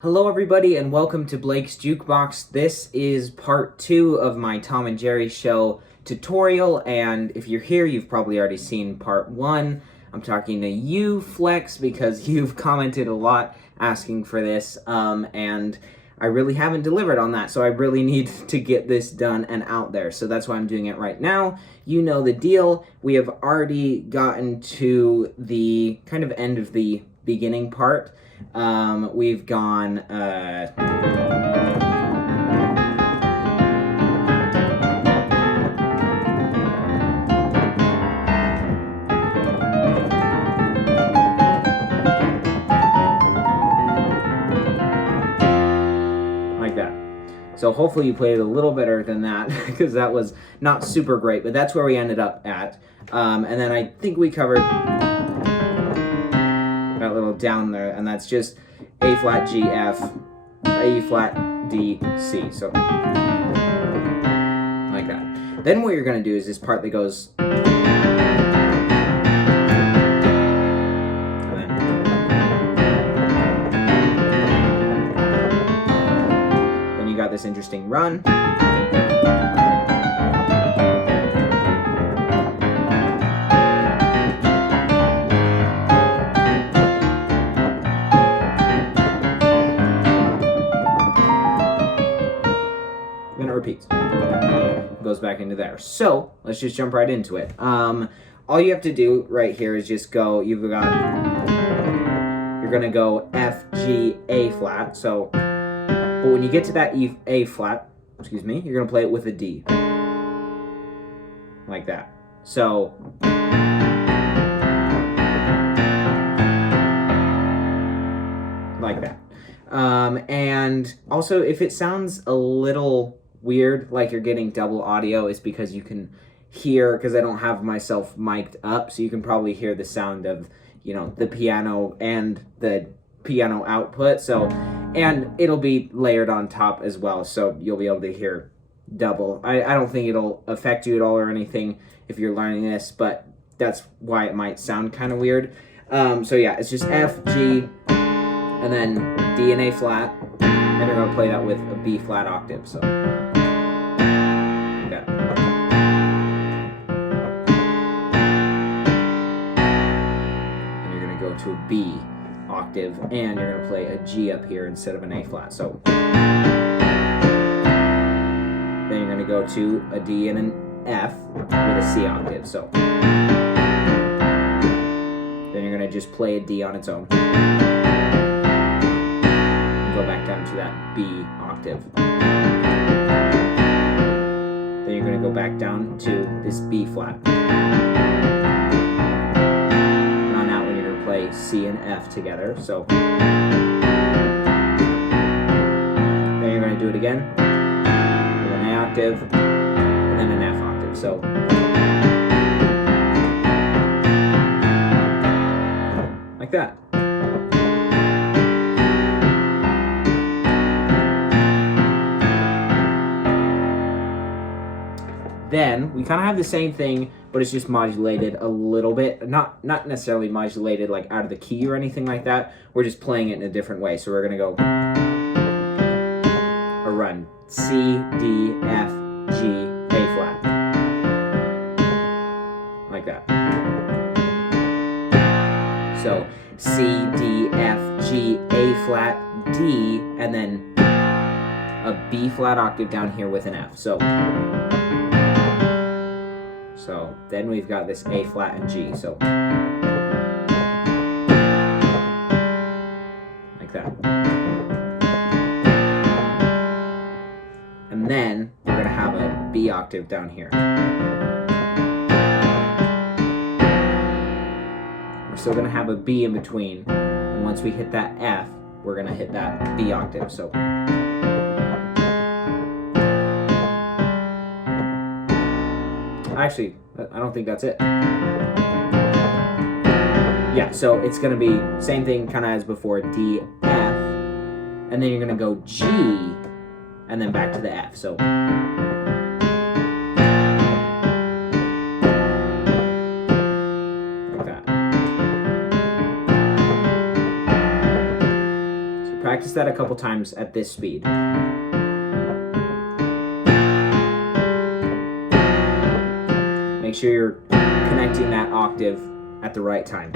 Hello everybody and welcome to Blake's Jukebox. This is part 2 of my Tom and Jerry show tutorial, and if you're here you've probably already seen part 1. I'm talking to you, Flex, because you've commented a lot asking for this, and I really haven't delivered on that, so I really need to get this done and out there, so that's why I'm doing it right now. You know the deal. We have already gotten to the kind of end of the beginning part. We've gone, like that. So hopefully you played it a little better than that, because that was not super great, but that's where we ended up at. And then I think we covered that little down there, and that's just A flat, G, F, E flat, D, C. So like that. Then what you're going to do is this part that goes, and then you got this interesting run. Repeats. Goes back into there. So let's just jump right into it. All you have to do right here is just go, you're gonna go F, G, A flat. So, but when you get to that A flat, excuse me, you're gonna play it with a D. Like that. So, like that. And also, if it sounds a little weird, like you're getting double audio, is because you can hear, because I don't have myself mic'd up, so you can probably hear the sound of, you know, the piano and the piano output. So, and it'll be layered on top as well, so you'll be able to hear double. I don't think it'll affect you at all or anything if you're learning this, but that's why it might sound kind of weird. So yeah, it's just F, G, and then D and A flat, and you're going to play that with a B flat octave. So, like that. And you're going to go to a B octave, and you're going to play a G up here instead of an A flat. So, then you're going to go to a D and an F with a C octave. So, then you're going to just play a D on its own. Go back down to that B octave. Then you're going to go back down to this B flat. And on that one, you're going to play C and F together. So then you're going to do it again with an A octave and then an F octave. So like that. Then we kind of have the same thing, but it's just modulated a little bit. Not necessarily modulated like out of the key or anything like that. We're just playing it in a different way. So we're gonna go a run C, D, F, G, A flat, like that. So C, D, F, G, A flat, D, and then a B flat octave down here with an F. So then we've got this A flat and G, so like that. And then we're going to have a B octave down here. We're still going to have a B in between, and once we hit that F, we're going to hit that B octave. So actually, I don't think that's it. Yeah, so it's going to be same thing kind of as before, D, F, and then you're going to go G, and then back to the F. So like that. So practice that a couple times at this speed. Make sure you're connecting that octave at the right time.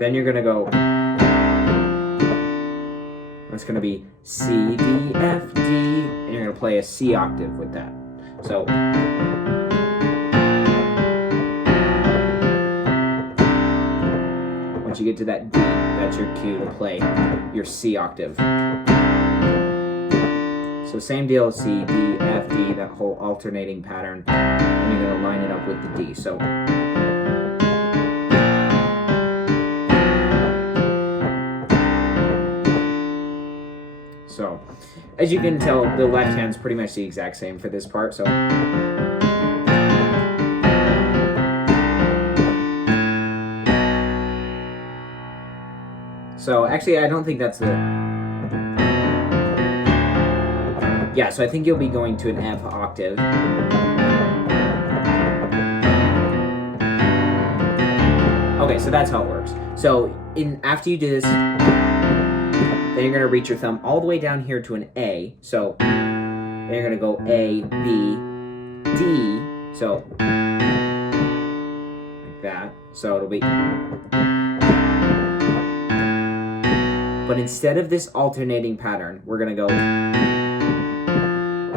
Then you're gonna go, that's gonna be C, D, F, D, and you're gonna play a C octave with that. So, once you get to that D, that's your cue to play your C octave. So same deal, C, D, F, D, that whole alternating pattern, and you're gonna line it up with the D. So, as you can tell, the left hand's pretty much the exact same for this part. So actually, I don't think that's the... Yeah, so I think you'll be going to an F octave. Okay, so that's how it works. So after you do this, then you're going to reach your thumb all the way down here to an A. So then you're going to go A, B, D. So like that. So it'll be... But instead of this alternating pattern, we're going to go...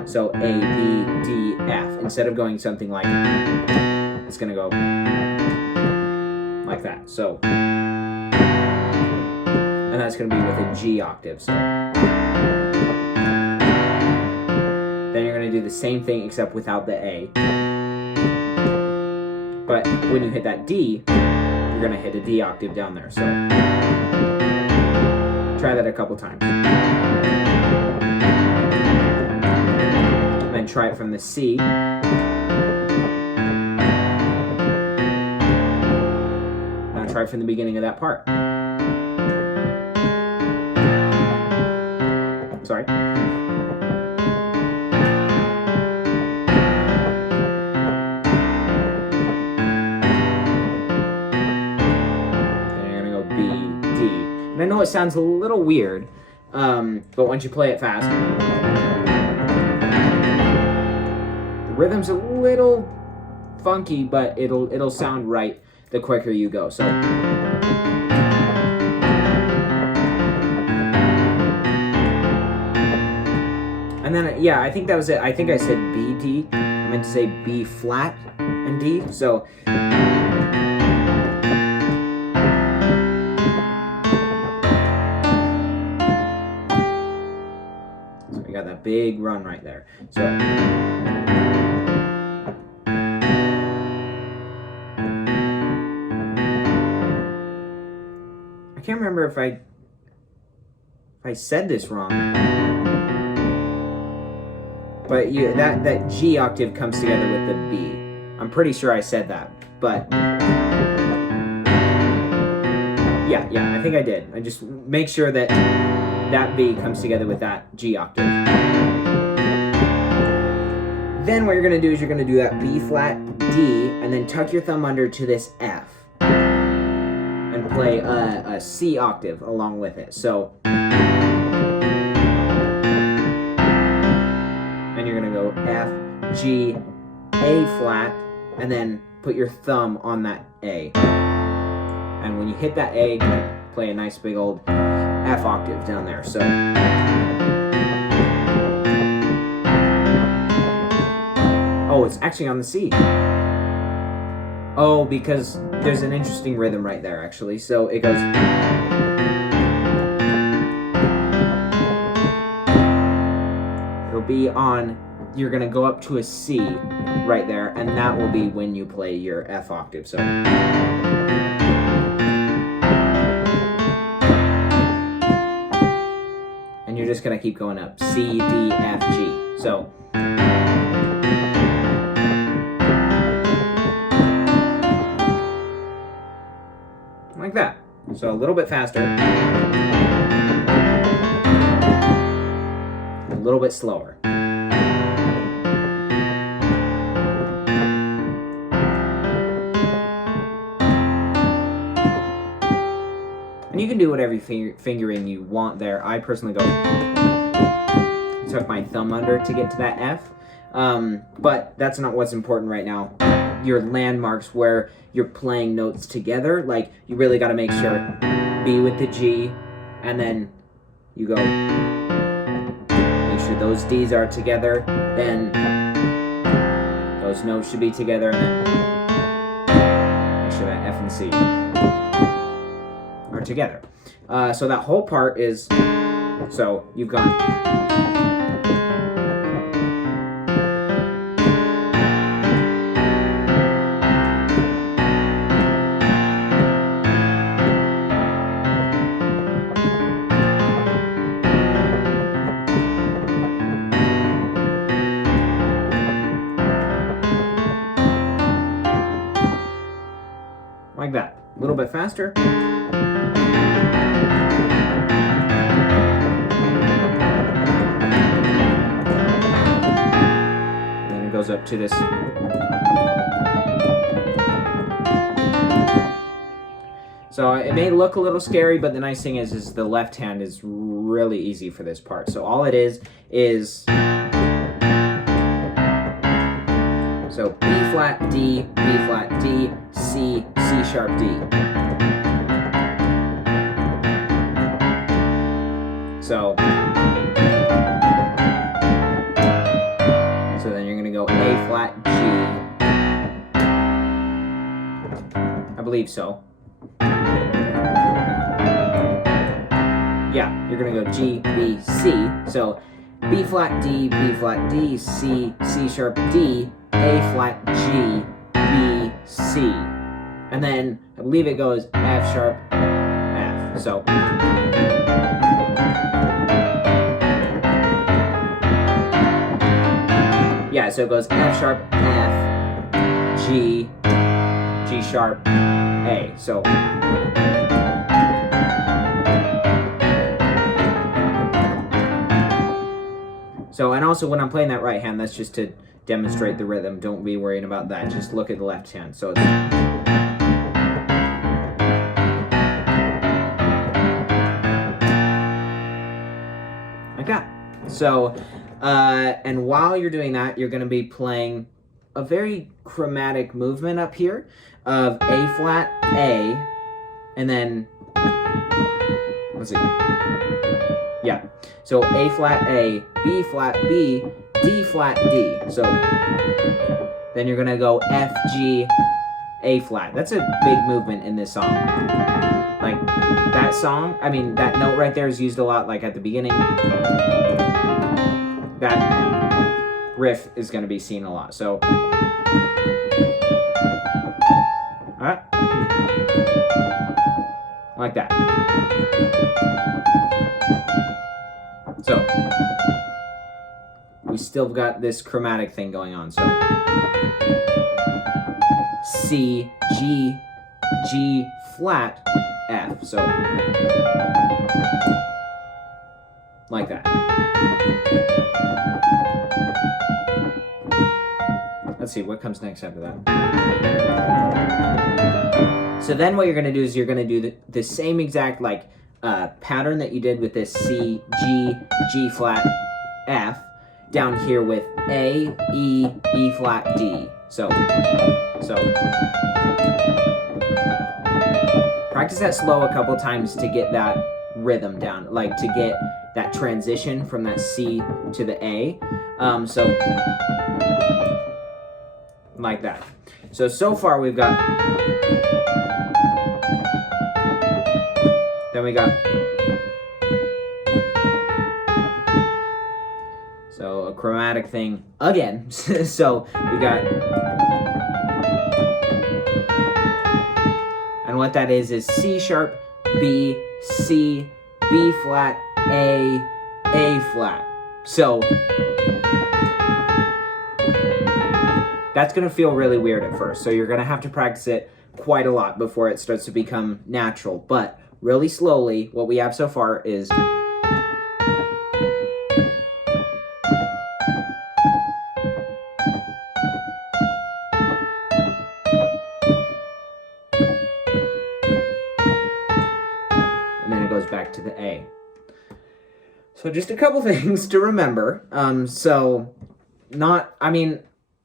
So A, B, D, F. Instead of going something like... It's going to go... like that. So... And that's going to be with a G octave. So then you're going to do the same thing except without the A. But when you hit that D, you're going to hit a D octave down there. So try that a couple times. And then try it from the C. Now try it from the beginning of that part. Sorry. Then you're gonna go B, D. And I know it sounds a little weird, but once you play it fast, the rhythm's a little funky, but it'll sound right the quicker you go. So. And then, yeah, I think that was it. I think I said B, D. I meant to say B flat and D. So we got that big run right there. So I can't remember if I said this wrong. But that G octave comes together with the B. I'm pretty sure I said that, but yeah, I think I did. I just make sure that that B comes together with that G octave. Then what you're gonna do is you're gonna do that B flat, D, and then tuck your thumb under to this F, and play a C octave along with it. So. You're gonna go F, G, A flat, and then put your thumb on that A. And when you hit that A, play a nice big old F octave down there. So oh, it's actually on the C. Oh, because there's an interesting rhythm right there, actually. So it goes. Be on, you're gonna go up to a C right there, and that will be when you play your F octave. So and you're just gonna keep going up, C, D, F, G. So like that. So a little bit faster, a little bit slower. And you do whatever fingering you want there. I personally took my thumb under to get to that F. But that's not what's important right now. Your landmarks where you're playing notes together, like you really got to make sure B with the G, and then you go, make sure those D's are together, then those notes should be together, and then make sure that F and C are together. So that whole part is, so you've gone like that, a little bit faster. And then it goes up to this. So it may look a little scary, but the nice thing is the left hand is really easy for this part. So all it is so B flat, D, B flat, D, C, C sharp, D. So then you're gonna go A flat, G. I believe so. Yeah, you're gonna go G, B, C. So B flat, D, B flat, D, C, C sharp, D, A flat, G, B, C. And then I believe it goes F sharp, F. So yeah, so it goes F sharp, F, G, G sharp, A. So and also when I'm playing that right hand, that's just to demonstrate the rhythm. Don't be worrying about that. Just look at the left hand. So it's like that. So, and while you're doing that, you're going to be playing a very chromatic movement up here of A flat, A, and then, let's see. Yeah. So A flat, A, B flat, B, D flat, D. So then you're gonna go F, G, A flat. That's a big movement in this song. Like that song, I mean, that note right there is used a lot, like at the beginning. That riff is gonna be seen a lot. So, alright. Like that. So, we still got this chromatic thing going on. So, C, G, G flat, F. So, like that. Let's see, what comes next after that? So then what you're going to do is you're going to do the same exact like pattern that you did with this C, G, G flat, F, down here with A, E, E flat, D. So practice that slow a couple times to get that rhythm down, like to get that transition from that C to the A. So like that. So far we've got, then we got, so a chromatic thing again. So we got, and what that is C sharp, B, C, B flat, A flat. So that's going to feel really weird at first. So you're going to have to practice it quite a lot before it starts to become natural. But really slowly, what we have so far is and then back to the A. So just a couple things to remember.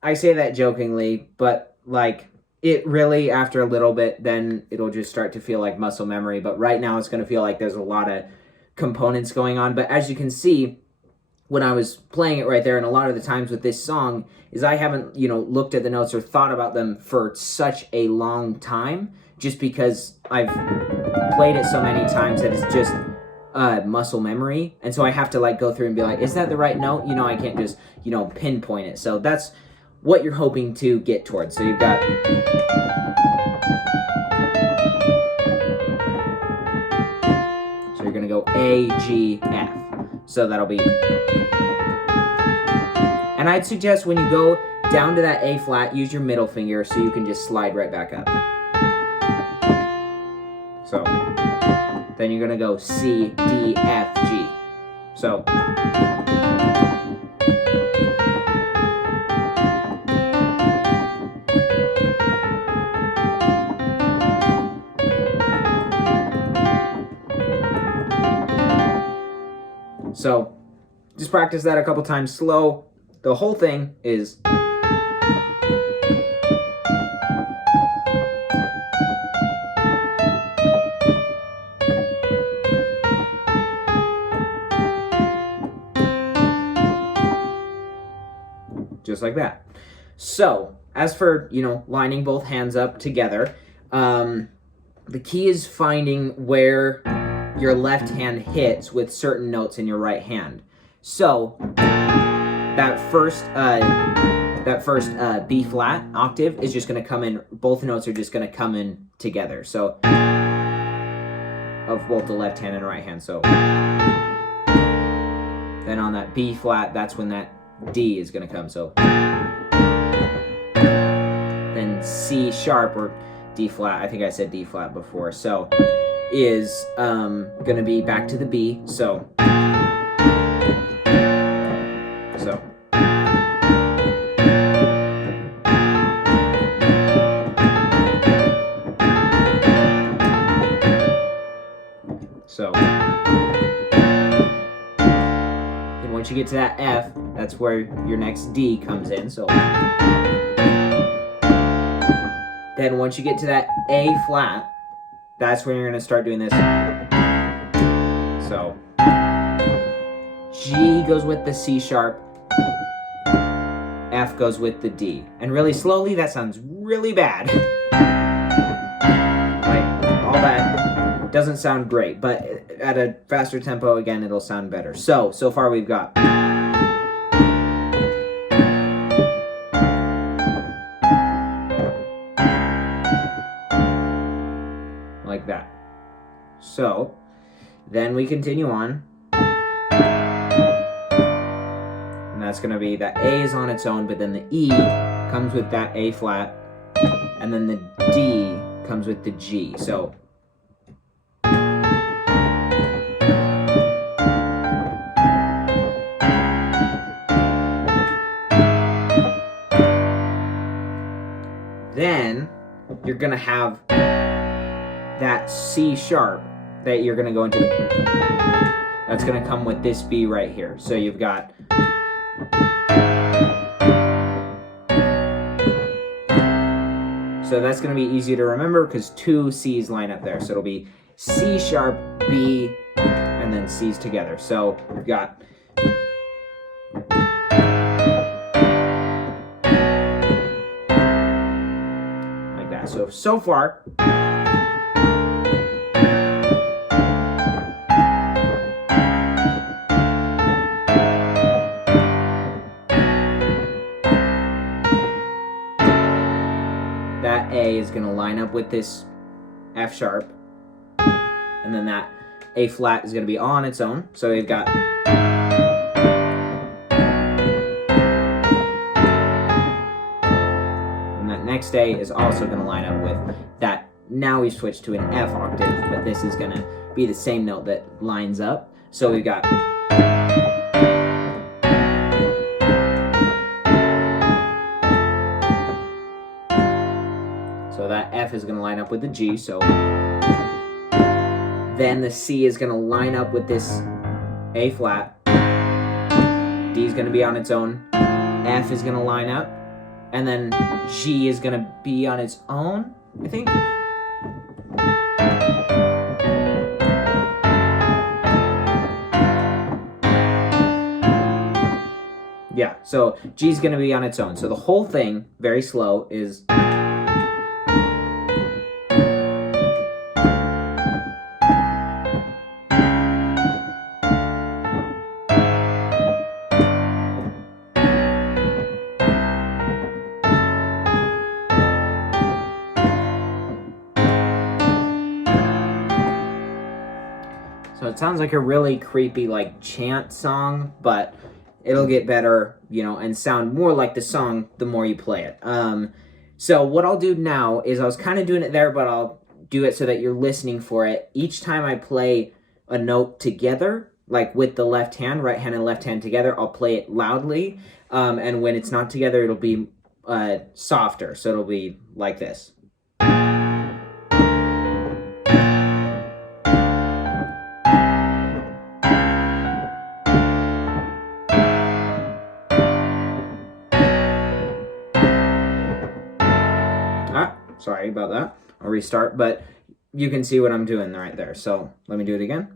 I say that jokingly, but like it really, after a little bit, then it'll just start to feel like muscle memory. But right now it's going to feel like there's a lot of components going on. But as you can see, when I was playing it right there, and a lot of the times with this song, is I haven't, looked at the notes or thought about them for such a long time, just because I've played it so many times that it's just muscle memory. And so I have to like go through and be like, is that the right note? I can't just, pinpoint it. So that's what you're hoping to get towards. So you've got... So you're going to go A, G, F. So that'll be... And I'd suggest when you go down to that A flat, use your middle finger so you can just slide right back up. So then you're going to go C, D, F, G. So... So, just practice that a couple times slow. The whole thing is... just like that. So, as for, lining both hands up together, the key is finding where your left hand hits with certain notes in your right hand. So that first B flat octave is just going to come in, both notes are just going to come in together. So of both the left hand and right hand. So then on that B flat, that's when that D is going to come. So then C sharp or D flat, I think I said D flat before. So is gonna be back to the B, so and once you get to that F, that's where your next D comes in. So then once you get to that A flat, that's when you're going to start doing this. So G goes with the C sharp, F goes with the D. And really slowly, that sounds really bad. Like, all that doesn't sound great, but at a faster tempo, again, it'll sound better. So far we've got... like that. So then we continue on, and that's going to be that A is on its own, but then the E comes with that A flat, and then the D comes with the G. So then you're going to have that C sharp that you're going to go into. That's going to come with this B right here. So you've got... So that's going to be easy to remember because two C's line up there. So it'll be C sharp, B, and then C's together. So we've got... like that. So far... that A is going to line up with this F sharp, and then that A flat is going to be on its own. So we've got... and that next A is also going to line up with that. Now we've switched to an F octave, but this is going to be the same note that lines up. So we've got... so that F is going to line up with the G, so then the C is going to line up with this A flat, D is going to be on its own, F is going to line up, and then G is going to be on its own, I think. Yeah, so G is going to be on its own. So the whole thing, very slow, is... So it sounds like a really creepy, like, chant song, but it'll get better, you know, and sound more like the song the more you play it. So what I'll do now is I was kind of doing it there, but I'll do it so that you're listening for it. Each time I play a note together, like with the left hand, right hand and left hand together, I'll play it loudly. And when it's not together, it'll be softer. So it'll be like this. Sorry about that. I'll restart, but you can see what I'm doing right there. So let me do it again.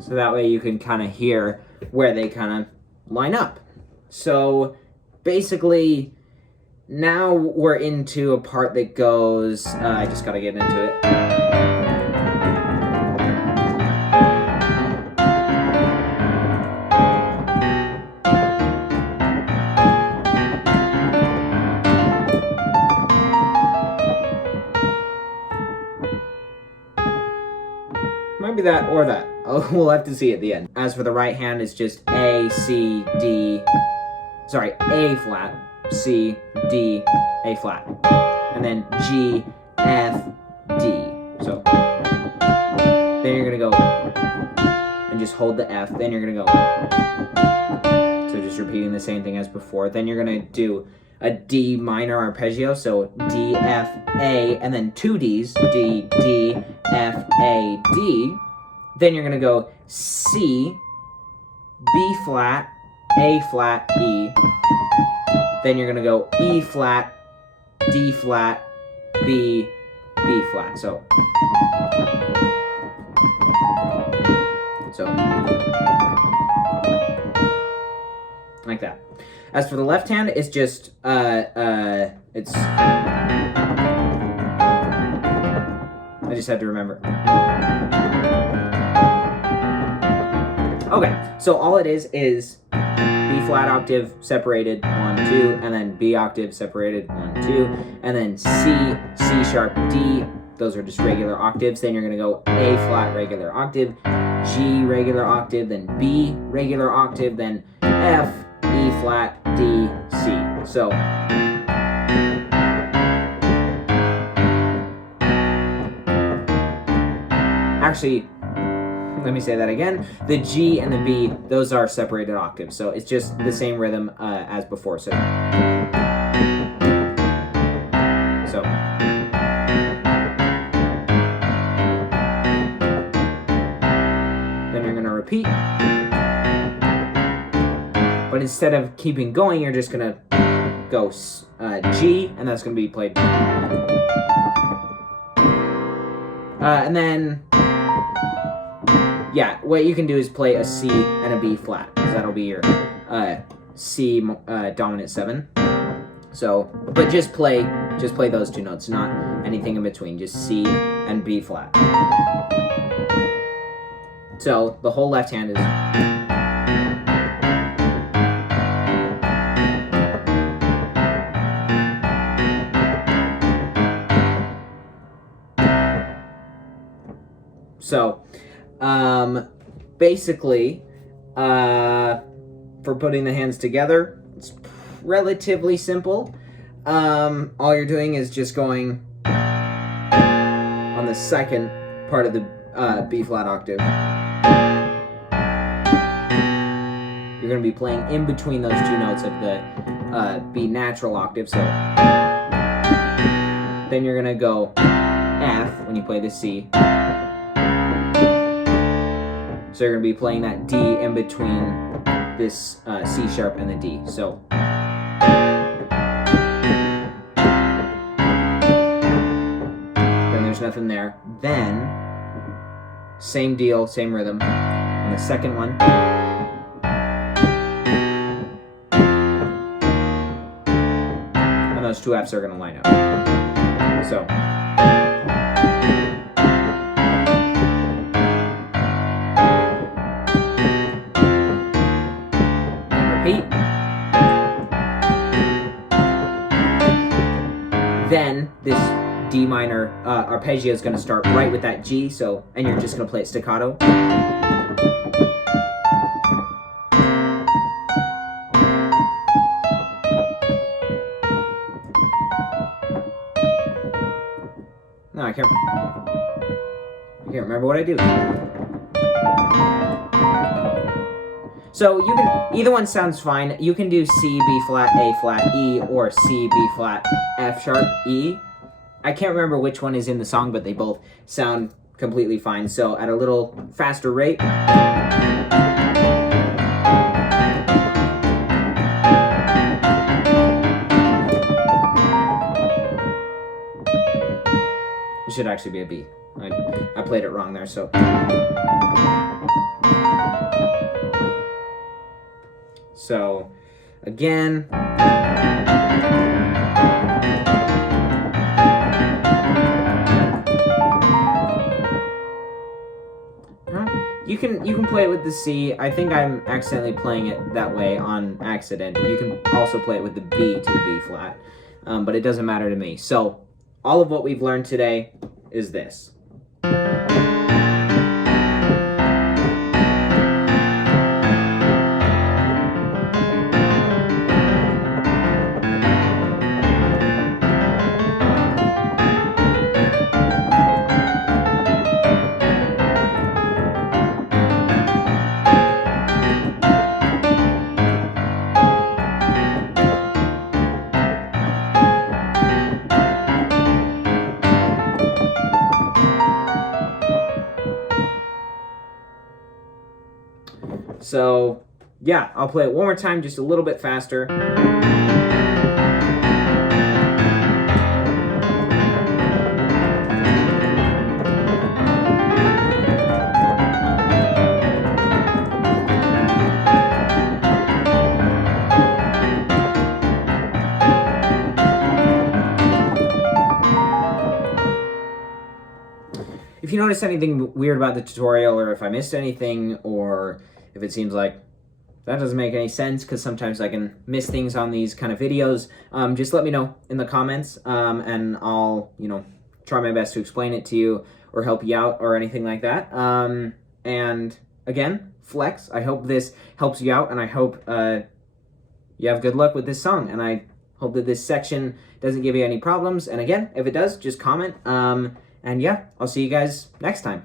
So that way you can kind of hear where they kind of line up. So basically, now we're into a part that goes, I just got to get into it. Might be that or that. We'll have to see at the end. As for the right hand, it's just A, C, D, sorry, A flat, C, D, A flat, and then G, F, D. So then you're gonna go and just hold the F, then you're gonna go. So just repeating the same thing as before. Then you're gonna do a D minor arpeggio, so D, F, A, and then two Ds, D, D, F, A, D. Then you're gonna go C, B flat, A flat, E. Then you're gonna go E flat, D flat, B, B flat. So like that. As for the left hand, it's just it's. I just had to remember. Okay, so all it is B flat octave separated 1, 2, and then B octave separated 1, 2, and then C, C sharp, D. Those are just regular octaves. Then you're gonna go A flat regular octave, G regular octave, then B regular octave, then F, E flat, D, C. So actually, let me say that again. The G and the B, those are separated octaves. So it's just the same rhythm as before. So then you're going to repeat. But instead of keeping going, you're just going to go G, and that's going to be played. And then... yeah, what you can do is play a C and a B flat, because that'll be your C dominant 7. So, but just play those two notes, not anything in between, just C and B flat. So the whole left hand is. So, basically, for putting the hands together, it's relatively simple. All you're doing is just going on the second part of the B flat octave. You're going to be playing in between those two notes of the B natural octave. So then you're going to go F when you play the C. So you're going to be playing that D in between this C sharp and the D. So then there's nothing there. Then same deal, same rhythm on the second one. And those two Fs are going to line up. So repeat. Then this D minor arpeggio is going to start right with that G, so, and you're just going to play it staccato. No, I can't remember what I do. So you can, either one sounds fine. You can do C, B flat, A flat, E, or C, B flat, F sharp, E. I can't remember which one is in the song, but they both sound completely fine. So at a little faster rate. It should actually be a B. I played it wrong there, so. So, again. You can play it with the C. I think I'm accidentally playing it that way on accident. You can also play it with the B to the B flat, but it doesn't matter to me. So, all of what we've learned today is this. So, yeah, I'll play it one more time, just a little bit faster. If you notice anything weird about the tutorial, or if I missed anything, or if it seems like that doesn't make any sense, because sometimes I can miss things on these kind of videos, just let me know in the comments, and I'll, try my best to explain it to you or help you out or anything like that. And again, flex. I hope this helps you out, and I hope you have good luck with this song, and I hope that this section doesn't give you any problems. And again, if it does, just comment. And yeah, I'll see you guys next time.